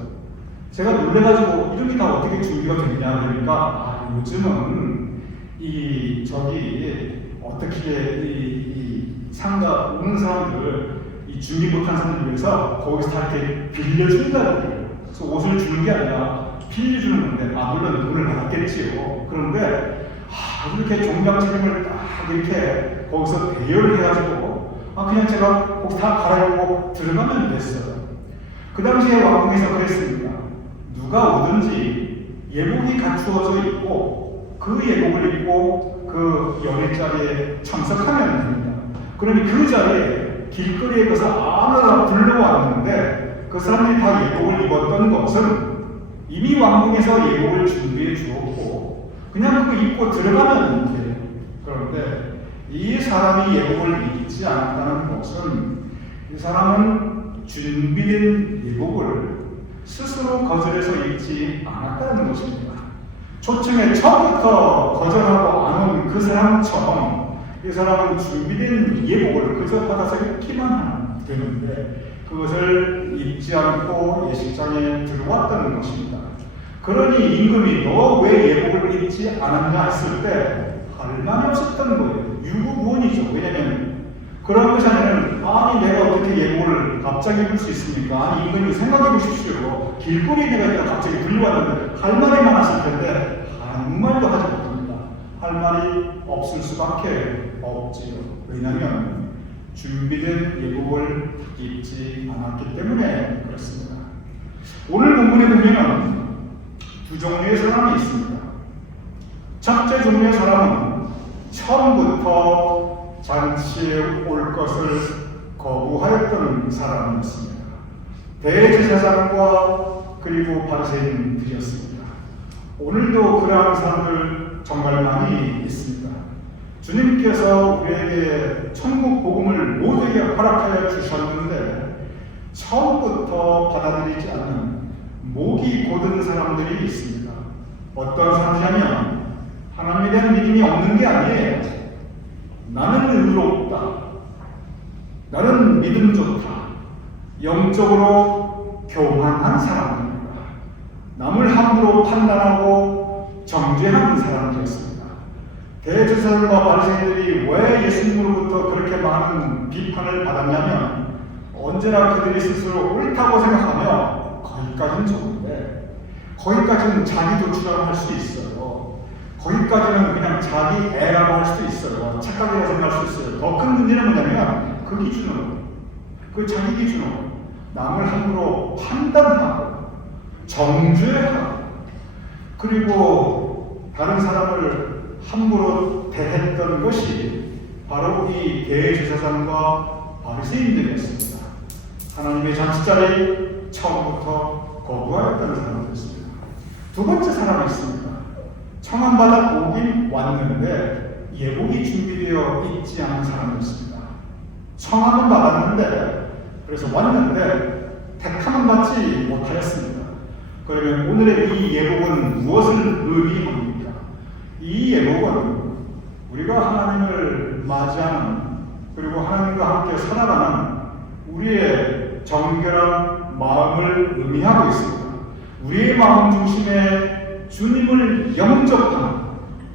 제가 놀래가지고 이런 게 다 어떻게 준비가 되느냐 그러니까 요즘은 이 저기 어떻게 이 상가 오는 사람들 이 준비 못한 사람들 위해서 거기서 다 이렇게 빌려준다고 해요. 그래서 옷을 주는 게 아니라 빌려주는 건데 물론 돈을 받았겠지요. 그런데 이렇게 종량 차림을 딱 이렇게 거기서 대여를 해가지고 그냥 제가 거기 다 갈아입고 들어가면 됐어요. 그 당시에 왕궁에서 그랬습니다. 누가 오든지 예복이 갖추어져 있고 그 예복을 입고 그 연회 자리에 참석하면 됩니다. 그러니 그 자리에 길거리에 가서 아무나 불러왔는데 그 사람들이 다 예복을 입었던 것은 이미 왕궁에서 예복을 준비해 주었고 그냥 그거 입고 들어가면 돼요. 그런데 이 사람이 예복을 입지 않았다는 것은 이 사람은 준비된 예복을 스스로 거절해서 입지 않았다는 것입니다. 초청에 처음부터 거절하고 안 온 그 사람처럼 이 사람은 준비된 예복을 그저 받아서 입기만 하면 되는데 그것을 입지 않고 예식장에 들어왔다는 것입니다. 그러니 임금이 너 왜 예복을 입지 않았냐 했을 때 할 말이 없었던 거예요. 유구무원이죠. 왜냐면 그런 것이 아니면 내가 어떻게 예복을 갑자기 입을 수 있습니까? 임금이 생각해 보십시오. 길거리에 내가 있다 갑자기 들려왔는데 할 말이 많았을 텐데 아무 말도 하지 못합니다. 할 말이 없을 수밖에 없지요. 왜냐하면 준비된 예복을 입지 않았기 때문에 그렇습니다. 오늘 본문에 보면 두 종류의 사람이 있습니다. 첫째 종류의 사람은 처음부터 잔치에 올 것을 거부하였던 사람이었습니다. 대제사장과 그리고 바리새인들이었습니다. 오늘도 그러한 사람들 정말 많이 있습니다. 주님께서 우리에게 천국 복음을 모두에게 허락하여 주셨는데 처음부터 받아들이지 않는 목이 곧은 사람들이 있습니다. 어떤 사람이냐면 하나님에 대한 믿음이 없는 게 아니에요. 나는 의롭다. 나는 믿음 좋다. 영적으로 교만한 사람입니다. 남을 함부로 판단하고 정죄하는 사람들이었습니다. 대제사장과 바리새인들이 왜 예수님으로부터 그렇게 많은 비판을 받았냐면 언제나 그들이 스스로 옳다고 생각하며 거기까지는 좋은데 거기까지는 자기도 주장할 수 있어요. 거기까지는 그냥 자기 애라고 할 수도 있어요. 착각이라고 생각할 수 있어요. 더 큰 문제는 뭐냐면 그 기준으로, 그 자기 기준으로 남을 함부로 판단하고 정죄하고 그리고 다른 사람을 함부로 대했던 것이 바로 이 대제사장과 바리새인들이었습니다. 하나님의 잔치자리 처음부터 거부하였다는 사람이었습니다. 두 번째 사람이 있습니다. 청함받아 오긴 왔는데 예복이 준비되어 있지 않은 사람이었습니다. 청함은 받았는데 그래서 왔는데 택함은 받지 못하였습니다. 그러면 오늘의 이 예복은 무엇을 의미합니까? 이 예복은 우리가 하나님을 맞이하는 그리고 하나님과 함께 살아가는 우리의 정결한 마음을 의미하고 있습니다. 우리의 마음 중심에 주님을 영접하는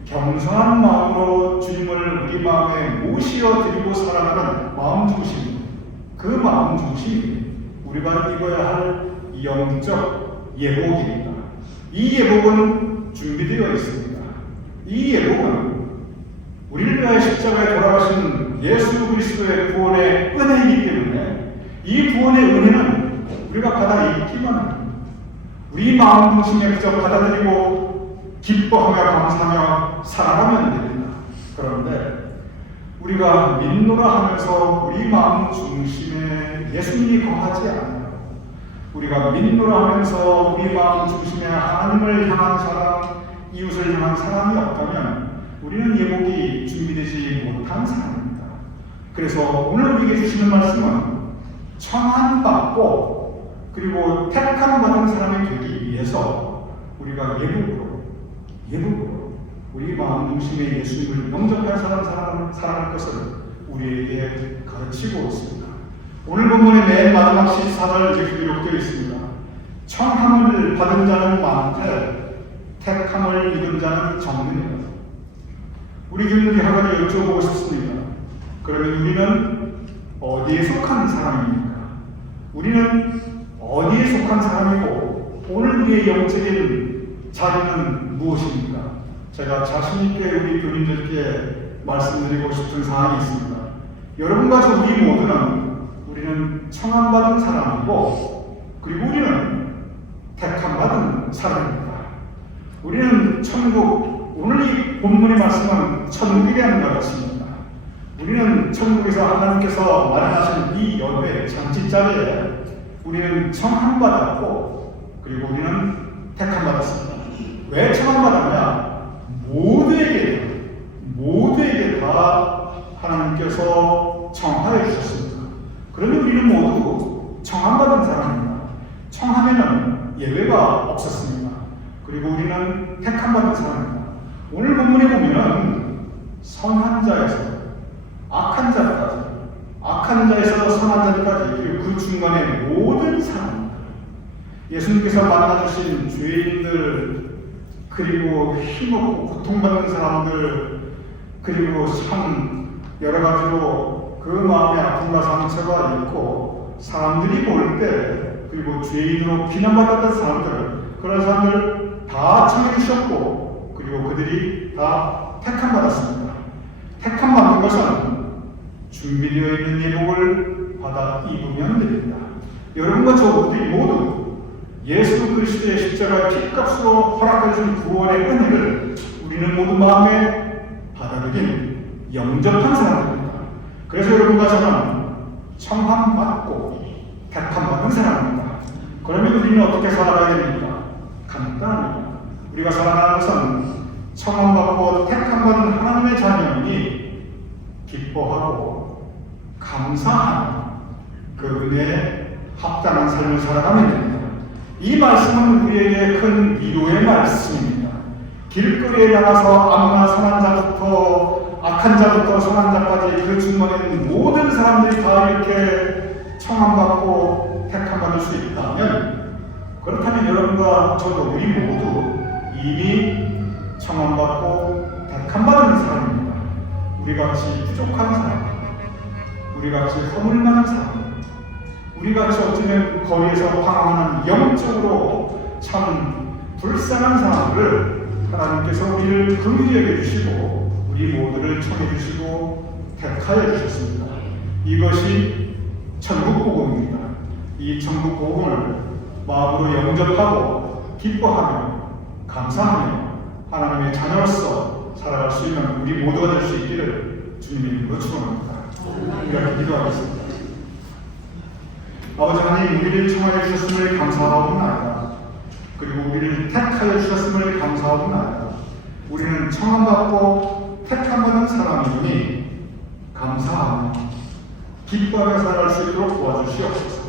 겸손한 마음으로 주님을 우리 마음에 모시어 드리고 살아가는 마음 중심, 그 마음 중심이 우리가 입어야 할 영적 예복입니다. 이 예복은 준비되어 있습니다. 이 예복은 우리를 위하여 십자가에 돌아가신 예수 그리스도의 구원의 은혜이기 때문에 이 구원의 은혜는 우리가 받아 입기만 합니다. 우리 마음 중심에 그저 받아들이고 기뻐하며 감사하며 살아가면 됩니다. 그런데 우리가 믿노라 하면서 우리 마음 중심에 예수님이 거하지 않아요. 우리가 믿노라 하면서 우리 마음 중심에 하나님을 향한 사랑, 이웃을 향한 사랑이 없다면 우리는 예복이 준비되지 못한 사람입니다. 그래서 오늘 우리에게 주시는 말씀은 청함받고 그리고 택함받은 사람이 되기 위해서 우리가 예복으로 우리 마음 중심에 예수님을 영접할 살아갈 것을 우리에게 가르치고 있습니다. 오늘 본문의 맨 마지막 14절 이렇게 기록되어 있습니다. 청함을 받은 자는 많되 택함을 입은 자는 적느니라. 우리 교인들이 한 가지 여쭤보고 싶습니다. 그러면 우리는 어디에 속한 사람입니까? 우리는 어디에 속한 사람이고 오늘 우리의 영적인 자리는 무엇입니까? 제가 자신있게 우리 교인들께 말씀드리고 싶은 사항이 있습니다. 여러분과 저 우리 모두는 우리는 청함받은 사람이고 그리고 우리는 택함받은 사람입니다. 우리는 천국, 오늘 이 본문의 말씀은 천국이라는 것 같습니다. 우리는 천국에서 하나님께서 마련하신 이 연회 잔치자리에 우리는 청함받았고 그리고 우리는 택함받았습니다. 왜 청함받았냐? 모두에게 다 하나님께서 청하여 주셨습니다. 그러면 우리는 모두 청함받은 사람입니다. 청하면은 예외가 없었습니다. 그리고 우리는 택함받은 사람입니다. 오늘 본문에 보면은 선한 자에서 악한 자까지, 악한 자에서 선한 자까지, 그리고 그 중간에 모든 사람, 예수님께서 만나주신 죄인들, 그리고 힘없고 고통받는 사람들, 그리고 참 여러 가지로 그 마음에 아픔과 상처가 있고 사람들이 볼 때, 그리고 죄인으로 비난받았던 사람들, 그런 사람들 다 청해주셨고 그리고 그들이 다 택함받았습니다. 택함받는 것은 준비되어 있는 예복을 받아 입으면 됩니다. 여러분과 저들이 모두 예수 그리스도의 십자가의 핏값으로 허락해준 구원의 은혜를 우리는 모두 마음에 받아들인 영접한 사람입니다. 그래서 여러분과 저는 청함받고 택함받은 사람입니다. 그러면 우리는 어떻게 살아가야 됩니까? 간단합니다. 우리가 살아가는 것은 청함받고 택함받은 하나님의 자녀이니 기뻐하고 감사하는 그 은혜에 합당한 삶을 살아가면 됩니다. 이 말씀은 우리에게 큰 위로의 말씀입니다. 길거리에 나가서 악한 선한 자부터 악한 자부터 선한 자까지 그 중간에 있는 모든 사람들이 다 이렇게 청함받고 택함받을 수 있다면, 그렇다면 여러분과 저도 우리 모두 이미 청함받고 택함받은 사람입니다. 우리같이 부족한 사람, 우리같이 허물 많은 사람, 우리같이 어쩌면 거리에서 방황하는 영적으로 참 불쌍한 사람을 하나님께서 우리를 긍휼히 여겨주시고 우리 모두를 청해주시고 택하여 주셨습니다. 이것이 천국복음입니다. 이 천국복음을 마음으로 영접하고 기뻐하며 감사하며 하나님의 자녀로서 살아갈 수 있는 우리 모두가 될 수 있기를 주님의 이름으로 축원합니다. 우리가 기도하겠습니다. 아버지 하나님, 우리를 청하여 주셨음을 감사하옵나이다. 그리고 우리를 택하여 주셨음을 감사하옵나이다. 우리는 청함받고 택함받은 사람이니 감사하며 기뻐하며 살아갈 수 있도록 도와주시옵소서.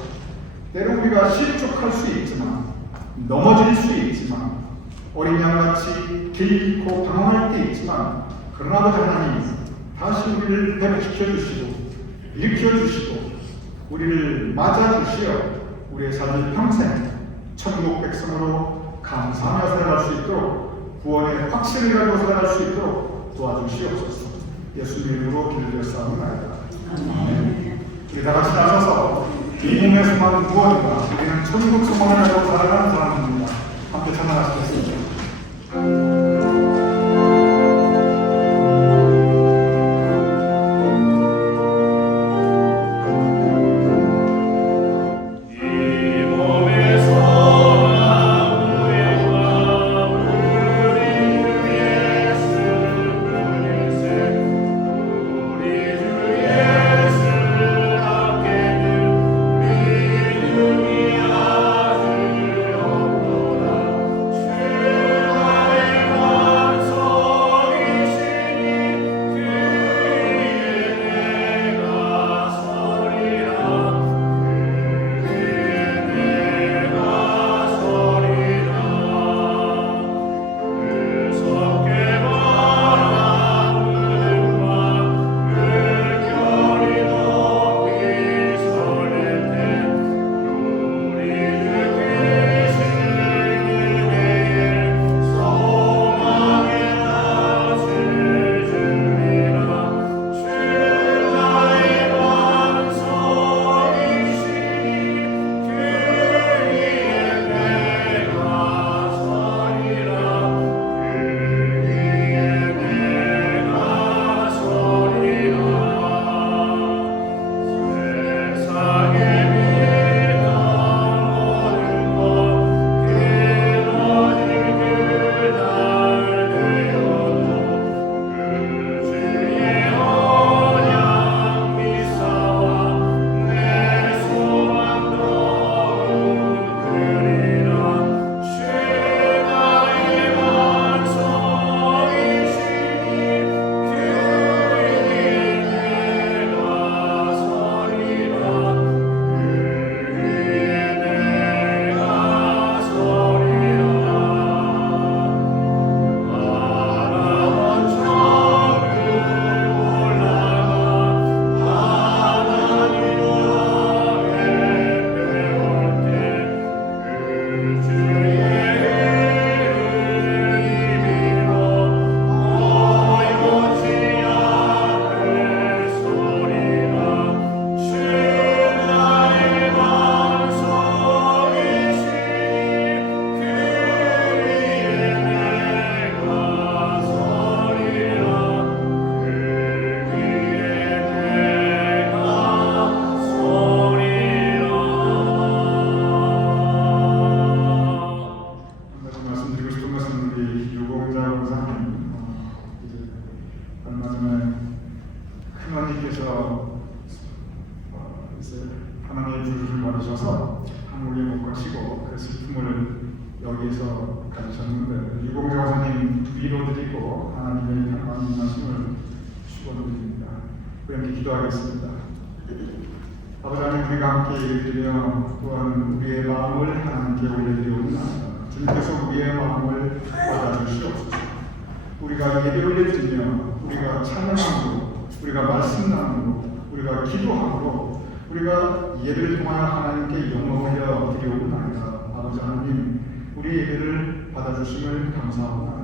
때로 우리가 실족할 수 있지만 넘어질 수 있지만 어린 양같이 길고 방황할 때 있지만 그러나 아버지 하나님 다시 우리를 회복시켜 주시고 일으켜 주시고 우리를 맞아 주시어 우리의 삶의 평생 천국 백성으로 감사하며 살아갈 수 있도록 구원의 확신을 가지고 살아갈 수 있도록 도와주시옵소서. 예수님 이름으로 기도드렸사옵나이다. 아멘. 우리 다 같이 나서서 이 몸의 소망은 무엇인가? 우리는 천국 소망을 가지고 살아가는 사람입니다. 함께 찬양하시겠습니다. 하나님의 주를 받으셔서 한국에 못 가시고 그 슬픔을 여기에서 가지셨는데 유공자 원사님 위로드리고 하나님의 평안의 말씀을 축원드립니다. 우리 함께 기도하겠습니다. 아버지 하나님, 우리가 함께 예배드리며 또한 우리의 마음을 하나님께 올려드리옵나이다. 주님께서 우리의 마음을 받아주시옵소서. 우리가 예배 올려드리며 우리가 찬양함으로 우리가 말씀 나눔으로 우리가 기도함으로 우리가 예배를 통하여 하나님께 영광을 드리옵나이다. 아버지 하나님, 우리 예배를 받아주심을 감사합니다.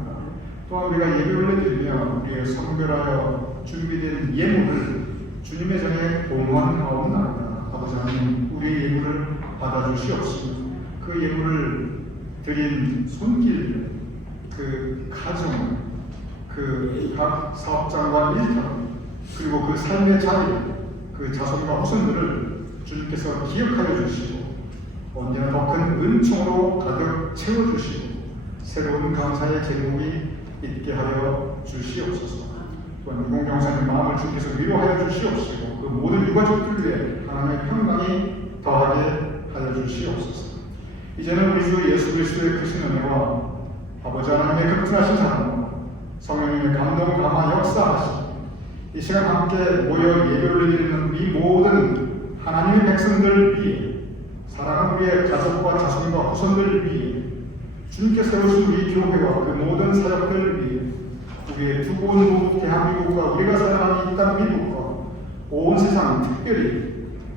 또한 우리가 예배를 올려드리며 우리의 성별하여 준비된 예물을 주님의 전에 봉헌하옵나이다. 아버지 하나님, 우리의 예물을 받아주시옵시고 그 예물을 드린 손길, 그 가정, 그 각 사업장과 일터, 그리고 그 삶의 자리, 그 자손과 후손들을 주님께서 기억하여 주시고 언제나 더 큰 은총으로 가득 채워주시고 새로운 감사의 제목이 있게 하여 주시옵소서. 또한 유공경사의 마음을 주님께서 위로하여 주시옵시고 그 모든 유가족들 위해 하나님의 평강이 더하게 하여 주시옵소서. 이제는 우리 주 예수 그리스도의 크신 은혜와 아버지 하나님의 극진하신 사랑과 성령님의 감동 감화 역사하시고 이 시간 함께 모여 예배를 드리는 이 모든 하나님의 백성들 위해 사랑하는 우리의 가족과 자손과 후손들을 위해 주님께 세우신 우리 교회와 그 모든 사역들을 위해 우리의 두고 온 대한민국과 우리가 살아가는 이 땅 미국과 온 세상 특별히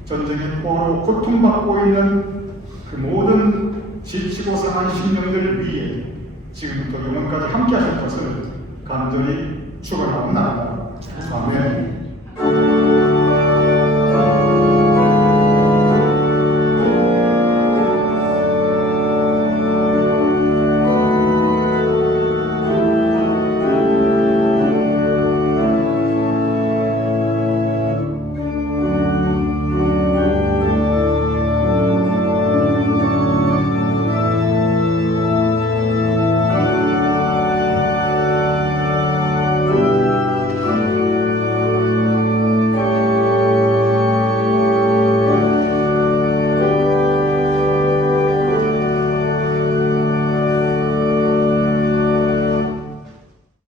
전쟁의 포로로 고통받고 있는 그 모든 지치고 상한 심령들을 위해 지금부터 영원까지 함께 하실 것을 간절히 축원합니다. 아멘.